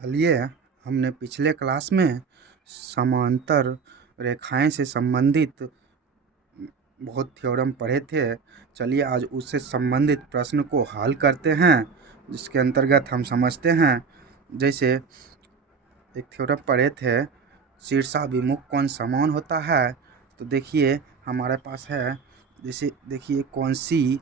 चलिए, हमने पिछले क्लास में समांतर रेखाएं से संबंधित बहुत थ्योरम पढ़े थे। चलिए आज उससे संबंधित प्रश्न को हल करते हैं, जिसके अंतर्गत हम समझते हैं। जैसे एक थ्योरम पढ़े थे, शीर्षाभिमुख कोण समान होता है। तो देखिए हमारे पास है, जैसे देखिए कौन सी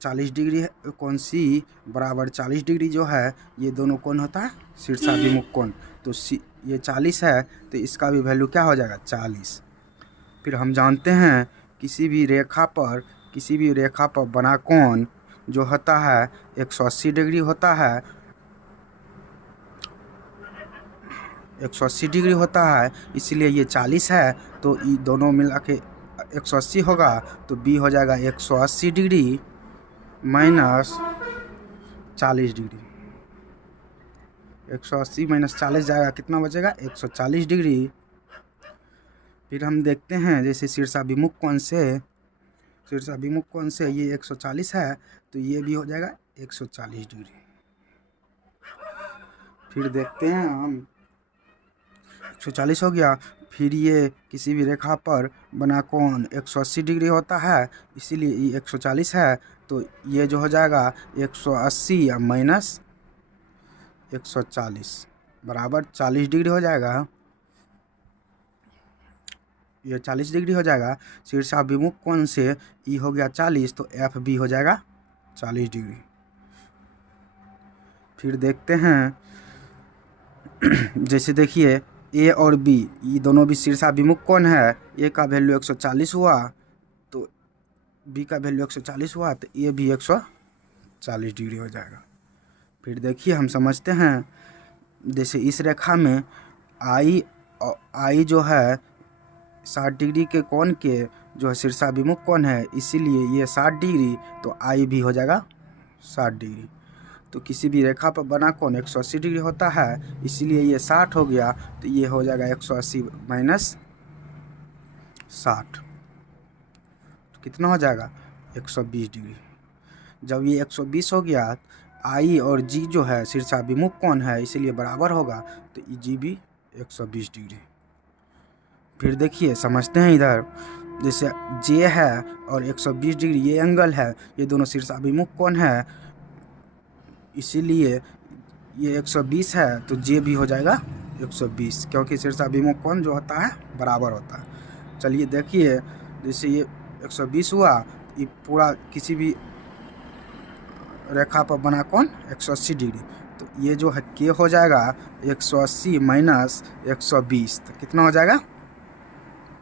40 डिग्री है, कौन सी बराबर 40 डिग्री जो है, ये दोनों कौन होता है, शीर्षाभिमुख कोण। तो ये 40 है, तो इसका भी वैल्यू क्या हो जाएगा, 40। फिर हम जानते हैं किसी भी रेखा पर बना कोण जो होता है 180 डिग्री होता है, 180 डिग्री होता है। इसलिए ये 40 है, तो ये दोनों मिला के 180 होगा। तो बी हो जाएगा 180 डिग्री माइनस 40 डिग्री। 180 माइनस 40 जाएगा, कितना बचेगा, 140 डिग्री। फिर हम देखते हैं, जैसे शीर्षाभिमुख कोण से ये 140 है, तो ये भी हो जाएगा 140 डिग्री। फिर देखते हैं हम, 140 हो गया। फिर ये किसी भी रेखा पर बना कोण 180 डिग्री होता है, इसीलिए ये 140 है। तो ये जो हो जाएगा 180 या माइनस 140 बराबर 40 डिग्री हो जाएगा। ये 40 डिग्री हो जाएगा। शीर्षाभिमुख कोण से ई हो गया 40, तो एफ बी हो जाएगा 40 डिग्री। फिर देखते हैं, जैसे देखिए ए और बी, ये दोनों भी शीर्षाभिमुख कोण है। ए का वैल्यू 140 हुआ, तो बी का वैल्यू 140 हुआ, तो ए भी 140 डिग्री हो जाएगा। फिर देखिए हम समझते हैं, जैसे इस रेखा में आई जो है 60 डिग्री के कोण के जो है शीर्षाभिमुख कोण है, इसीलिए ये 60 डिग्री, तो आई भी हो जाएगा 60 डिग्री। तो किसी भी रेखा पर बना कोण 180 डिग्री होता है, इसीलिए ये 60 हो गया। तो ये हो जाएगा 180 माइनस 60, तो कितना हो जाएगा, 120 डिग्री। जब ये 120 हो गया, आई और जी जो है शीर्षाभिमुख कोण है, इसीलिए बराबर होगा, तो जी भी 120 डिग्री। फिर देखिए समझते हैं, इधर जैसे जे है और 120 डिग्री ये एंगल है, ये दोनों शीर्षाभिमुख कोण है, इसीलिए ये 120 है, तो जे भी हो जाएगा 120, क्योंकि शीर्षाभिमुख कोण जो होता है बराबर होता है। चलिए देखिए, जैसे ये 120 हुआ, ये पूरा किसी भी रेखा पर बना कोण 180 डिग्री, तो ये जो है के हो जाएगा 180 माइनस 120, तो कितना हो जाएगा,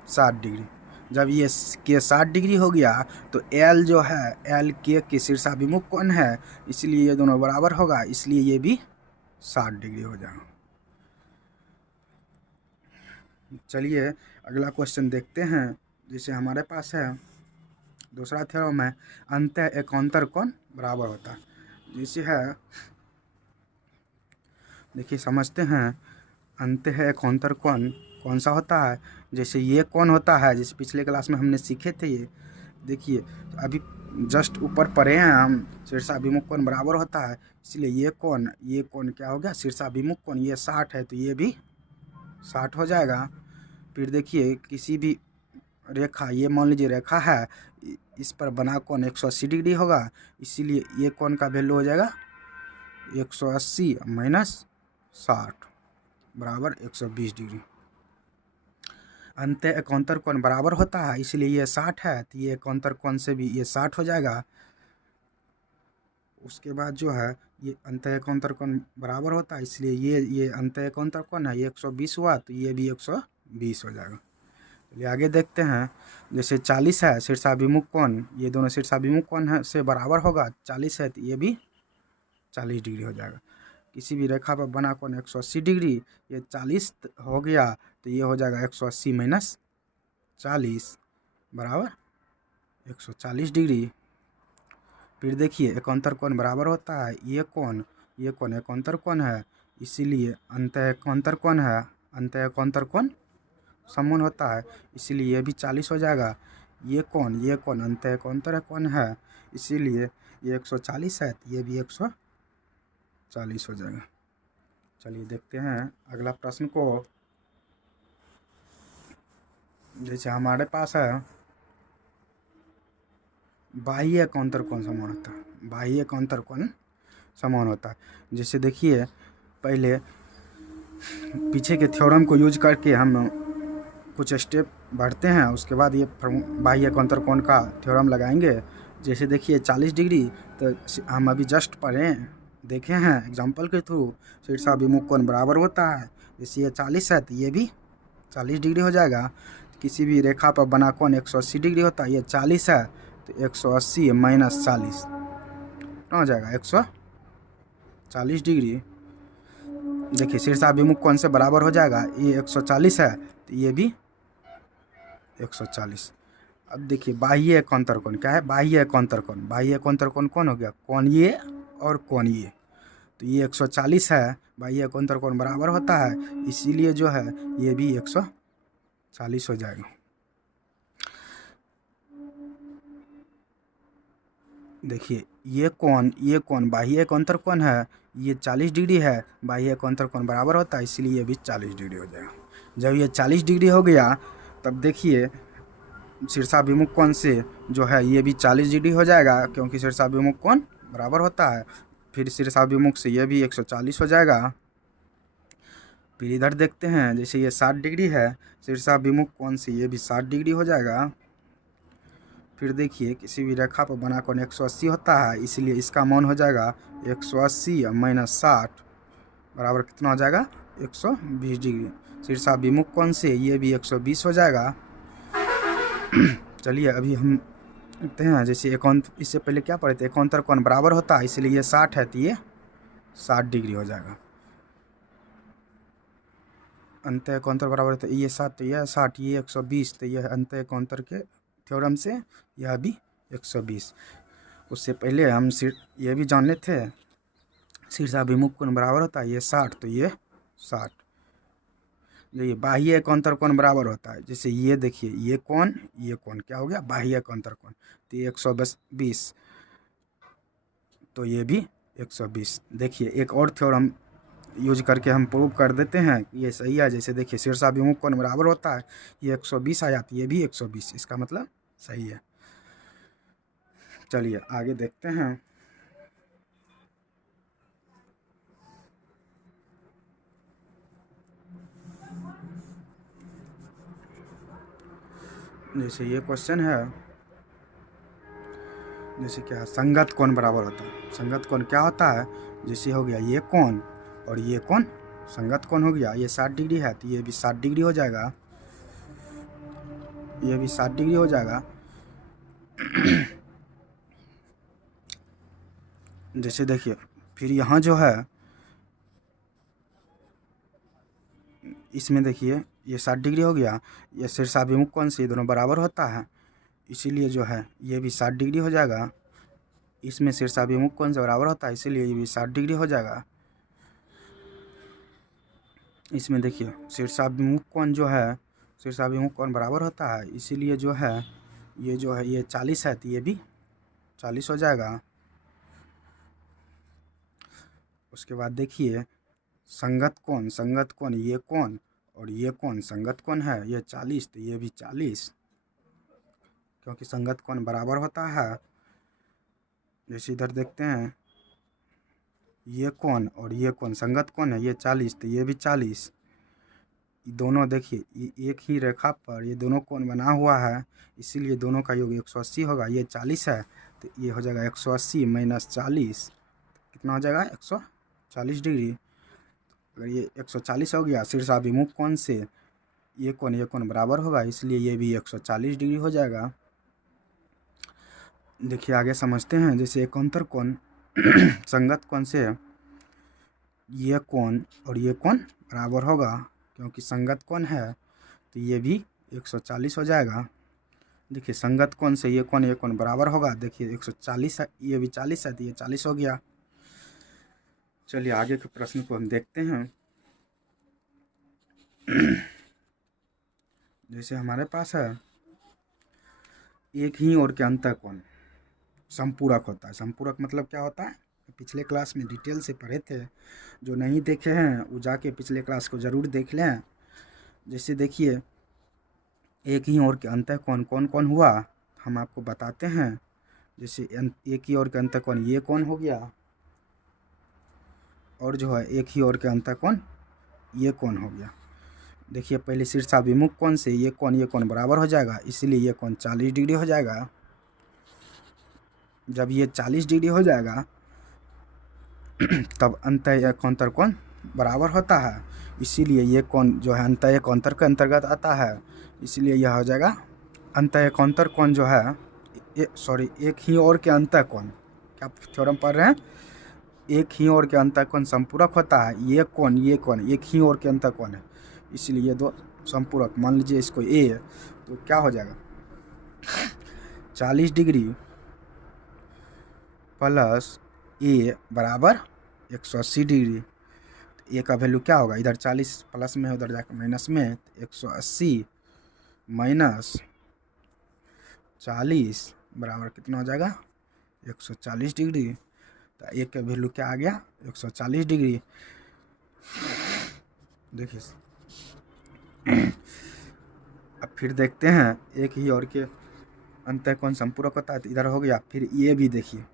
60 डिग्री। जब ये के 60 डिग्री हो गया, तो एल जो है, एल के शीर्षाभिमुख कोण है, इसलिए ये दोनों बराबर होगा, इसलिए ये भी 60 डिग्री हो जाएगा। चलिए अगला क्वेश्चन देखते हैं। जैसे हमारे पास है दूसरा थ्योरम है, अंतः एकांतर कोण बराबर होता है। जैसे है, देखिए समझते हैं, अंतः एकांतर कोण कौन सा होता है। जैसे ये कोण होता है, जैसे पिछले क्लास में हमने सीखे थे, ये देखिए अभी जस्ट ऊपर पढ़े हैं हम, शीर्षाभिमुख कोण बराबर होता है, इसलिए ये कोण क्या हो गया, शीर्षाभिमुख कोण। ये 60 है, तो ये भी 60 हो जाएगा। फिर देखिए किसी भी रेखा, ये मान लीजिए रेखा है, इस पर बना कोण 180 डिग्री होगा, इसीलिए ये कोण का वैल्यू हो जाएगा 180 माइनस 60 बराबर 120 डिग्री। अंतः एकांतर कोण बराबर होता है, इसलिए ये 60 है, तो ये एकांतर कोण से भी ये 60 हो जाएगा। उसके बाद जो है, ये अंतः एकांतर कोण बराबर होता है, इसलिए ये अंतः एकांतर कोण है, ये 120 हुआ, तो ये भी 120 हो जाएगा। चलिए आगे देखते हैं, जैसे 40 है शीर्षाभिमुख कोण, ये दोनों शीर्षाभिमुख कोण है से बराबर होगा, 40 है, तो ये भी 40 डिग्री हो जाएगा। किसी भी रेखा पर बना कोण 180 डिग्री, ये 40 हो गया, तो ये हो जाएगा 180 माइनस 40 बराबर 140 डिग्री। फिर देखिए एकांतर कोण बराबर होता है, ये कोण एकांतर कोण है, इसीलिए अंतः एकांतर कोण है, अंतः एकांतर कोण समान होता है, इसीलिए ये भी 40 हो जाएगा। ये कोण अंतः एकांतर कोण है, इसीलिए ये 140 है, तो ये भी 140 हो जाएगा। चलिए देखते हैं अगला प्रश्न को। जैसे हमारे पास है बाह्य अंतर कोण समान होता है, बाह्य अंतर कोण समान होता है। जैसे देखिए पहले पीछे के थ्योरम को यूज करके हम कुछ स्टेप बढ़ते हैं, उसके बाद ये बाह्य अंतर कोण का थ्योरम लगाएंगे। जैसे देखिए 40 डिग्री, तो हम अभी जस्ट पढ़े देखे हैं एग्जाम्पल के थ्रू शीर्षाभिमुख कोण बराबर होता है। जैसे ये 40 है तो ये भी 40 डिग्री हो जाएगा। किसी भी रेखा पर बना कोण 180 डिग्री होता है। ये 40 है तो 180 माइनस 40 कितना हो जाएगा 140 डिग्री। देखिए शीर्षाभिमुख कोण से बराबर हो जाएगा। ये 140 है तो ये भी 140। अब देखिए बाह्य अंतर कोण क्या है, बाह्य अंतर कोण, बाह्य अंतर कोण कौन हो गया, कोण ये और कोण ये। तो ये 140 है, बाह्य अंतर कोण बराबर होता है, इसीलिए जो है ये भी 140 हो जाएगा। देखिए ये कोण बाह्य अंतर कोण है, ये 40 डिग्री है, बाह्य अंतर कोण बराबर होता है, इसलिए ये भी 40 डिग्री हो जाएगा। जब ये 40 डिग्री हो गया तब देखिए शीर्षाभिमुख कोण से जो है ये भी 40 डिग्री हो जाएगा, क्योंकि शीर्षाभिमुख कोण बराबर होता है। फिर शीर्षाभिमुख से ये भी 140 हो जाएगा। फिर इधर देखते हैं, जैसे ये 60 डिग्री है, शीर्षाभिमुख कोण से ये भी 60 डिग्री हो जाएगा। फिर देखिए किसी भी रेखा पर बना कोण 180 होता है, इसलिए इसका मान हो जाएगा 180 माइनस 60 बराबर कितना हो जाएगा 120 डिग्री। शीर्षाभिमुख कोण से ये भी 120 हो जाएगा। चलिए अभी हम देखते हैं, जैसे इससे पहले क्या पढ़े थे, एकांतर कोण बराबर होता है, इसलिए ये 60 है तो ये 60 डिग्री हो जाएगा। अंत एकांतर बराबर तो ये 60 तो यह 60, ये 120 तो यह अंत एकांतर के थ्योरम से यह भी 120। उससे पहले हम ये भी जान लेते थे शीर्षाभिमुख कोण बराबर होता है, ये 60 तो ये 60। ये बाह्य एकांतर कोण बराबर होता है, जैसे ये देखिए ये कोण क्या हो गया बाह्य एकांतर कोण, तो ये 120 तो ये भी 120। देखिए एक और थ्योरम यूज करके हम प्रूव कर देते हैं ये सही है। जैसे देखिए शीर्षाभिमुख कोण बराबर होता है, ये 120 आया तो ये भी 120, इसका मतलब सही है। चलिए आगे देखते हैं। जैसे ये क्वेश्चन है, जैसे क्या संगत कोण बराबर होता है। संगत कोण क्या होता है, जैसे हो गया ये कोण और ये कोण संगत कोण हो गया। ये 60 डिग्री है तो ये भी 60 डिग्री हो जाएगा, ये भी 60 डिग्री हो जाएगा। जैसे देखिए फिर यहाँ जो है इसमें देखिए ये 60 डिग्री हो गया, ये शीर्षाभिमुख कोण से दोनों बराबर होता है, इसीलिए जो है ये भी 60 डिग्री हो जाएगा। इसमें शीर्षाभिमुख कोण से बराबर होता है, इसीलिए ये भी 60 डिग्री हो जाएगा। इसमें देखिए शीर्षाभिमुख कोण जो है, शीर्षाभिमुख कोण बराबर होता है, इसीलिए जो है ये 40 है तो ये भी 40 हो जाएगा। उसके बाद देखिए संगत कोण ये कोण और ये कोण संगत कोण है, ये 40 तो ये भी 40, क्योंकि संगत कोण बराबर होता है। जैसे इधर देखते हैं ये कोण और ये कोण संगत कोण है, ये 40 तो ये भी 40। दोनों देखिए ये एक ही रेखा पर ये दोनों कोण बना हुआ है, इसीलिए दोनों का योग 180 होगा। ये 40 है तो ये हो जाएगा 180 माइनस 40 कितना हो जाएगा 140 डिग्री। अगर ये 140 हो गया, शीर्षाभिमुख कोण से ये कोण बराबर होगा, इसलिए ये भी 140 डिग्री हो जाएगा। देखिए आगे समझते हैं, जैसे एकांतर कोण संगत कोण से ये कोण और ये कोण बराबर होगा, क्योंकि संगत कोण है तो ये भी 140 हो जाएगा। देखिए संगत कोण से ये कोण बराबर होगा, देखिए 140 है, ये भी 40 है तो ये 40 हो गया। चलिए आगे के प्रश्न को हम देखते हैं। जैसे हमारे पास है एक ही ओर के अंतः कोण संपूरक होता है। संपूरक मतलब क्या होता है, पिछले क्लास में डिटेल से पढ़े थे। जो नहीं देखे हैं वो जाके पिछले क्लास को ज़रूर देख लें। जैसे देखिए, एक ही ओर के अंतःकोण कौन कौन हुआ हम आपको बताते हैं। जैसे एक ही ओर के अंतःकोण ये कौन हो गया, और जो है एक ही ओर के अंतःकोण ये कौन हो गया। देखिए पहले शीर्षाभिमुख कोण से ये कोण बराबर हो जाएगा, इसलिए ये कोण 40 डिग्री हो जाएगा। जब ये 40 डिग्री हो जाएगा तब अंतःकोण कोण बराबर होता है, इसीलिए ये कोण जो है अंतःकोण के अंतर्गत आता है, इसलिए यह हो जाएगा अंतःकोण कोण जो है एक ही ओर के अंतःकोण। क्या थ्योरम पढ़ रहे हैं? एक ही ओर के अंतःकोण संपूरक होता है। ये कोण एक ही ओर के अंतःकोण है, इसलिए ये दो संपूरक। मान लीजिए इसको ए, तो क्या हो जाएगा 40 डिग्री प्लस ए बराबर 180 डिग्री। ए का वैल्यू क्या होगा, इधर 40 प्लस में है उधर जाकर माइनस में, 180 माइनस 40 बराबर कितना हो जाएगा 140 डिग्री। तो ए का वैल्यू क्या आ गया 140 डिग्री। देखिए अब फिर देखते हैं, एक ही ओर के अंतःकोण संपूरक होता है, तो इधर हो गया। फिर ये भी देखिए,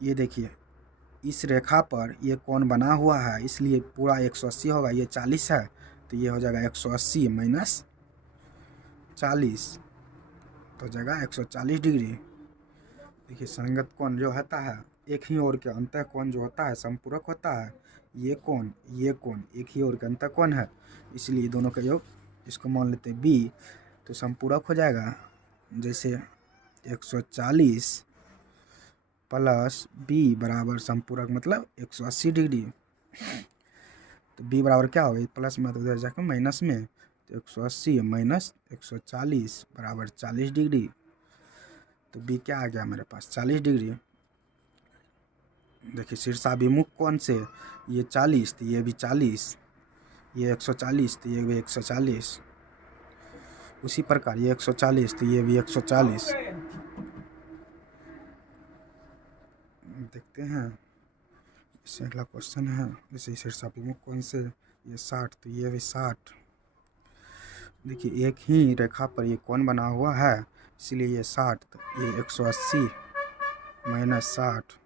ये देखिए इस रेखा पर ये कोण बना हुआ है, इसलिए पूरा 180 होगा। ये 40 है तो ये हो जाएगा 180 माइनस 40 तो हो जाएगा 140 डिग्री। देखिए संगत कोण जो होता है, एक ही ओर के अंतःकोण जो होता है संपूरक होता है। ये कोण एक ही ओर के अंतःकोण है, इसलिए दोनों का योग, इसको मान लेते हैं बी, तो संपूरक हो जाएगा। जैसे 140 प्लस बी बराबर संपूरक मतलब 180 डिग्री। तो बी बराबर क्या होगा, प्लस में तो उधर जाकर माइनस में, तो 180 माइनस 140 बराबर 40 डिग्री। तो बी क्या आ गया मेरे पास 40 डिग्री। देखिए शीर्षाभिमुख कोण से ये 40 तो ये भी 40, ये 140 तो ये भी 140, उसी प्रकार ये 140 तो ये भी 140। देखते हैं इससे अगला क्वेश्चन है। जैसे शीर्षाभिमुख कोण से ये 60 तो ये भी 60। देखिए एक ही रेखा पर ये कोण बना हुआ है, इसलिए ये 60, तो ये 180 माइनस 60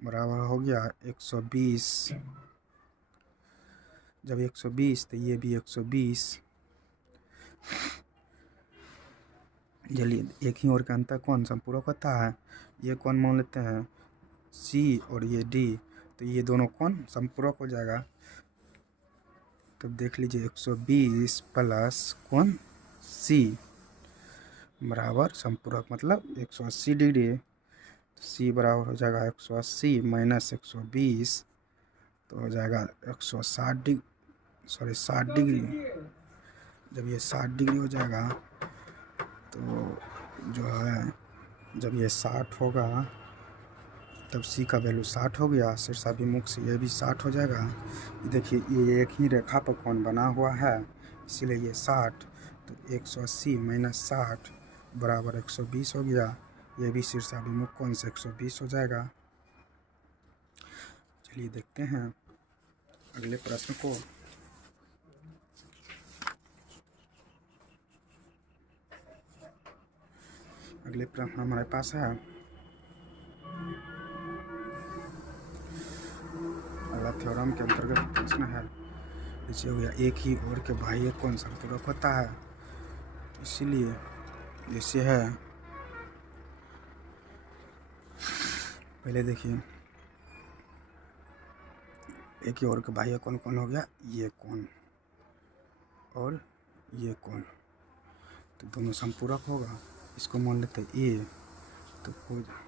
बराबर हो गया 120। जब 120 तो ये भी 120। चलिए एक ही ओर का अंतःकोण संपूरक होता है, ये कोण मान लेते हैं सी और ये डी, तो ये दोनों कोण संपूरक हो जाएगा। तो देख लीजिए 120 प्लस कोण सी बराबर संपूरक मतलब 180 डिग्री। तो सी बराबर हो जाएगा 180 माइनस 120 तो हो जाएगा 160 डिग्री, 60 डिग्री। जब ये 60 डिग्री हो जाएगा तो जो है जब ये 60 होगा तब सी का वैल्यू 60 हो गया। शीर्षाभिमुख से ये भी 60 हो जाएगा। देखिए ये एक ही रेखा पर कोण बना हुआ है, इसीलिए ये 60, तो 180 माइनस 60 बराबर 120 हो गया। ये भी शीर्षाभिमुख कोण से 120 हो जाएगा। चलिए देखते हैं अगले प्रश्न को। अगले प्रश्न हमारे पास है, अगला थ्योरम के अंतर्गत प्रश्न है। जैसे हो गया एक ही ओर के बाह्य कोण संपूरक होता है, इसीलिए जैसे है पहले देखिए एक ही ओर के बाह्य कोण कौन हो गया, ये कोण और ये कोण, तो दोनों संपूरक होगा। इसको मान लेते हैं ए, तो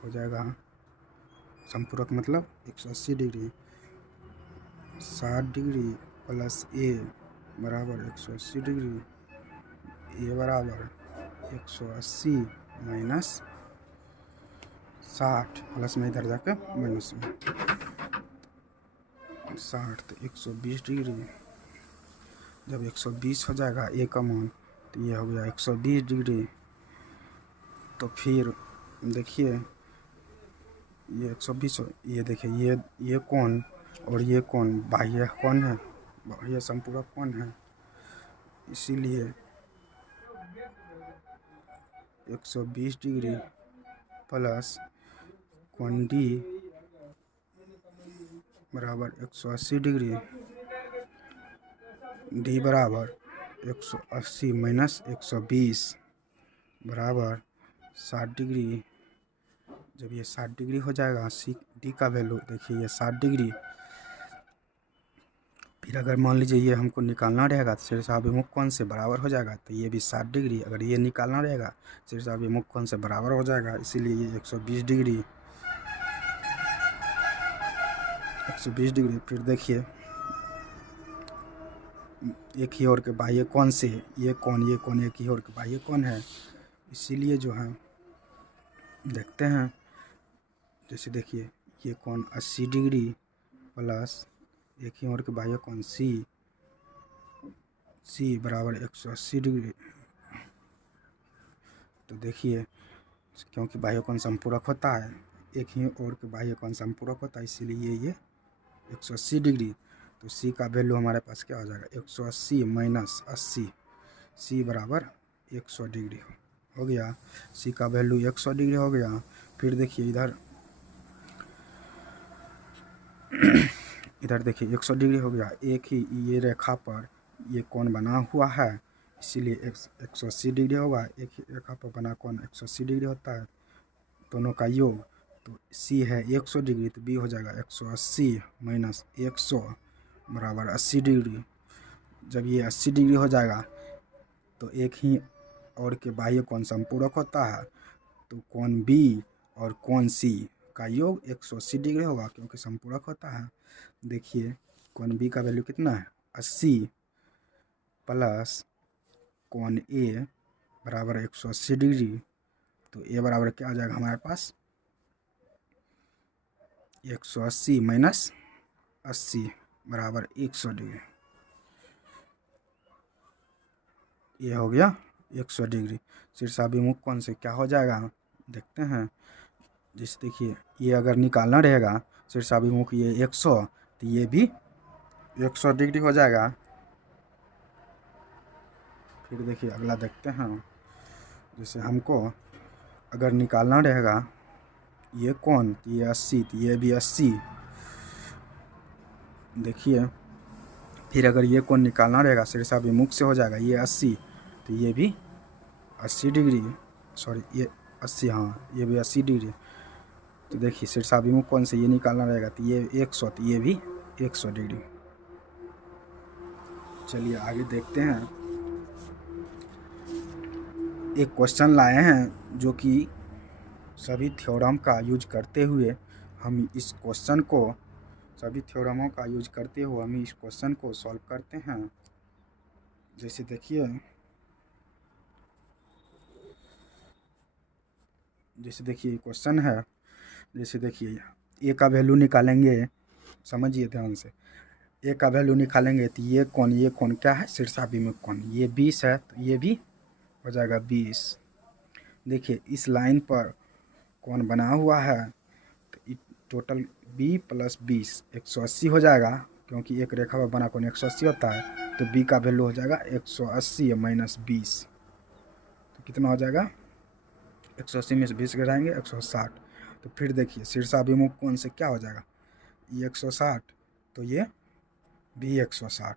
हो जाएगा संपूरक मतलब 180 डिग्री। 60 डिग्री प्लस ए बराबर 180 डिग्री, ए बराबर 180 माइनस 60 प्लस में इधर जाकर माइनस में 60 तो 120 डिग्री। जब 120 हो जाएगा ए का मान, तो ये हो गया 120 डिग्री। तो फिर देखिए ये 120 ये देखिए ये कोण और ये कोण बाह्य कोण है, बाह्य संपूरक कोण है, इसीलिए 120 डिग्री प्लस कोण डी बराबर 180 डिग्री, डी बराबर 180 माइनस 120 बराबर 60 डिग्री। जब ये 60 डिग्री हो जाएगा, सी डी का वैल्यू देखिए ये 60 डिग्री। फिर अगर मान लीजिए ये हमको निकालना रहेगा तो शीर्षाभिमुख कोण से बराबर हो जाएगा, तो ये भी 60 डिग्री। अगर ये निकालना रहेगा शीर्षाभिमुख कोण से बराबर हो जाएगा, इसीलिए ये 120 डिग्री 120 डिग्री। फिर देखिए एक ही ओर के बाह्य कोण से ये कोण एक ही ओर के बाह्य कोण है, इसीलिए जो है देखते हैं। जैसे देखिए ये कोण 80 डिग्री प्लस एक ही ओर के बाह्य कोण सी बराबर 180 डिग्री। तो देखिए क्योंकि बाह्य कोण संपूरक होता है, एक ही ओर के बाह्य कोण संपूरक होता है, इसीलिए ये 180 डिग्री। तो सी का वैल्यू हमारे पास क्या हो जाएगा, 180 माइनस 80, सी बराबर 100 डिग्री हो गया। सी का वैल्यू 100 डिग्री हो गया। फिर देखिए इधर देखिए 100 डिग्री हो गया। एक ही ये रेखा पर ये कोण बना हुआ है, इसीलिए 180 डिग्री होगा। एक ही रेखा पर बना कोण 180 डिग्री होता है, दोनों का योग। तो सी है 100 डिग्री, तो बी हो जाएगा 180 माइनस 100 बराबर 80 डिग्री। जब ये 80 डिग्री हो जाएगा तो एक ही और के बाह्य कोण संपूरक होता है, तो कोण बी और कोण सी का योग 180 डिग्री होगा, क्योंकि संपूरक होता है। देखिए कोण बी का वैल्यू कितना है, 80 प्लस कोण ए बराबर 180 डिग्री। तो ए बराबर क्या आ जाएगा हमारे पास, 180 माइनस 80 बराबर 100 डिग्री। ये हो गया 100 डिग्री। शीर्षाभिमुख कोण से क्या हो जाएगा देखते हैं। जैसे देखिए ये अगर निकालना रहेगा शीर्षाभिमुख ये 100, तो ये भी 100 डिग्री हो जाएगा। फिर देखिए अगला देखते हैं। जैसे हमको अगर निकालना रहेगा ये कोण, तो ये 80, तो ये भी 80। देखिए फिर अगर ये कोण निकालना रहेगा शीर्षाभिमुख से हो जाएगा ये 80, तो ये भी 80 डिग्री, सॉरी ये 80, हाँ ये भी 80 डिग्री। तो देखिए शीर्षाभिमुख कोण से ये निकालना रहेगा तो ये 100, तो ये भी 100 डिग्री। चलिए आगे देखते हैं। एक क्वेश्चन लाए हैं जो कि सभी थ्योरम का यूज करते हुए हम इस क्वेश्चन को सभी थ्योरमों का यूज करते हुए हम इस क्वेश्चन को सॉल्व करते हैं। जैसे देखिए क्वेश्चन है। जैसे देखिए ए का वैल्यू निकालेंगे, समझिए ध्यान से। ए का वैल्यू निकालेंगे तो ये कोण क्या है, शीर्षाभिमुख कोण। ये 20 है, तो ये भी हो जाएगा 20। देखिए इस लाइन पर कोण बना हुआ है, तो टोटल बी प्लस 20 180 हो जाएगा, क्योंकि एक रेखा पर बना कोण 180 होता है। तो बी का वैल्यू हो जाएगा 180 माइनस 20, तो कितना हो जाएगा, 180 में से 20 घटाएंगे 160। तो फिर देखिए शीर्षाभिमुख कोण से क्या हो जाएगा, ये 160, तो ये भी 160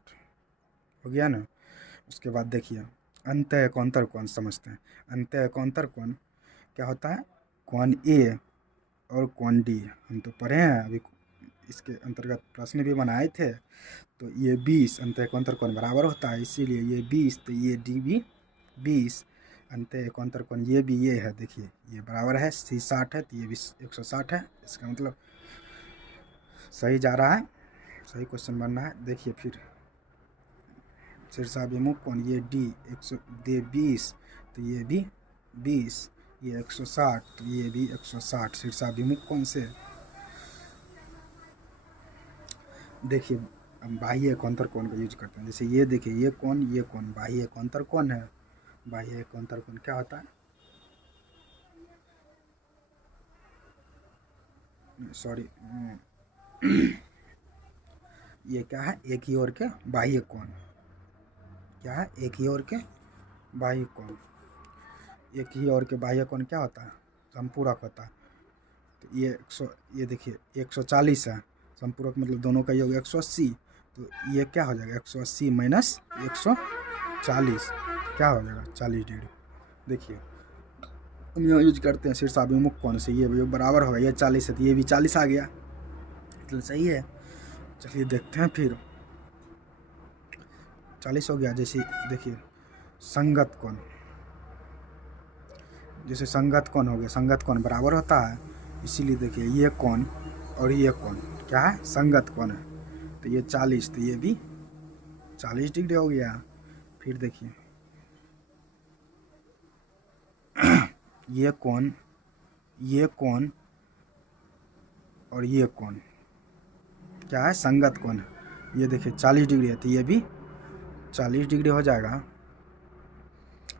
हो गया ना। उसके बाद देखिए अंतः एकोंतर कोण समझते हैं। अंतः एकोंतर कोण क्या होता है, कोण ए और कोण डी हम तो पढ़े हैं, अभी इसके अंतर्गत प्रश्न भी बनाए थे। तो ये 20 अंतः एकोंतर कोण बराबर होता है, इसीलिए ये 20, तो ये डी भी 20। अंतः एकोंतर कोण ये भी ये है, देखिए ये बराबर है, सी 60 है, तो ये भी 160 है। इसका मतलब सही जा रहा है, सही क्वेश्चन बन रहा है। देखिए फिर शीर्षाभिमुख कोण ये डी 20, तो ये भी 20, ये 160, तो ये भी 160 शीर्षाभिमुख कोण से। देखिए हम बाह्य एकोंतर कोण का यूज करते हैं। जैसे ये देखिए ये कोण बाह्य एकोंतर कोण है। बाह्य एकोंतर कोण क्या होता है, सॉरी, ये क्या है, एक ही ओर के बाह्य कोण। क्या है, एक ही ओर के बाह्य कोण। एक ही ओर के बाह्य कोण क्या होता है, संपूरक होता है। तो ये देखिए 140 है, संपूरक मतलब दोनों का योग 180। तो ये क्या हो जाएगा, 180 माइनस 140 क्या हो जाएगा, 40 डिग्री। देखिए हम यहाँ यूज करते हैं शीर्षाभिमुख कोण से, ये बराबर होगा, ये 40 है तो ये भी 40 आ गया, मतलब सही है। चलिए देखते हैं फिर, 40 हो गया। जैसे देखिए संगत कोण, जैसे संगत कोण हो गया, संगत कोण बराबर होता है, इसीलिए देखिए ये कोण और ये कोण क्या है, संगत कोण है। तो ये 40, तो ये भी 40 डिग्री हो गया। फिर देखिए ये कोण और ये कोण क्या है, संगत कोण है। ये देखिए 40 डिग्री है, तो ये भी 40 डिग्री हो जाएगा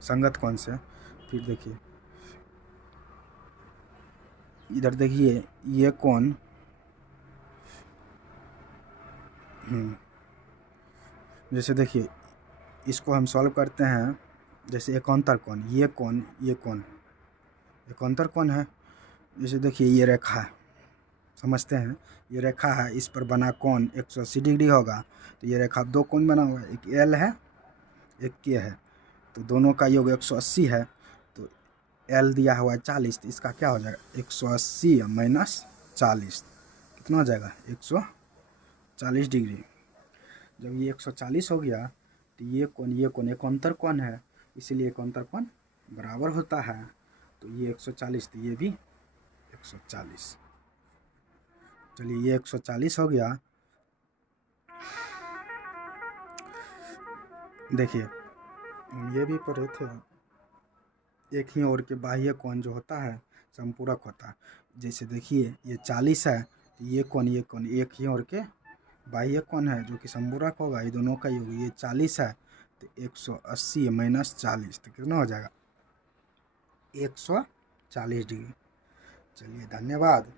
संगत कोण से। फिर देखिए इधर देखिए ये कोण, जैसे देखिए इसको हम सॉल्व करते हैं, जैसे एकांतर कोण, ये कोण एकांतर कोण है। जैसे देखिए ये रेखा है, समझते हैं, ये रेखा है, इस पर बना कोण 180 डिग्री होगा। तो ये रेखा दो कोण बना हुआ है, एक एल है एक के है, तो दोनों का योग 180 है। तो एल दिया हुआ है 40, तो इसका क्या हो जाएगा, 180 माइनस 40 कितना हो जाएगा, 140 डिग्री। जब ये 140 हो गया तो ये कोण एकांतर कोण है, इसीलिए एकांतर कोण बराबर होता है। तो ये 140, तो ये भी 140। चलिए ये 140 हो गया। देखिए हम ये भी पढ़े थे, एक ही ओर के बाह्य कोण जो होता है संपूरक होता है। जैसे देखिए ये 40 है, तो ये कोण एक ही ओर के बाह्य कोण है जो कि संपूरक होगा, ये दोनों का योग। ये 40 है तो 180 माइनस 40 तो कितना हो जाएगा, 140 डिग्री। चलिए धन्यवाद।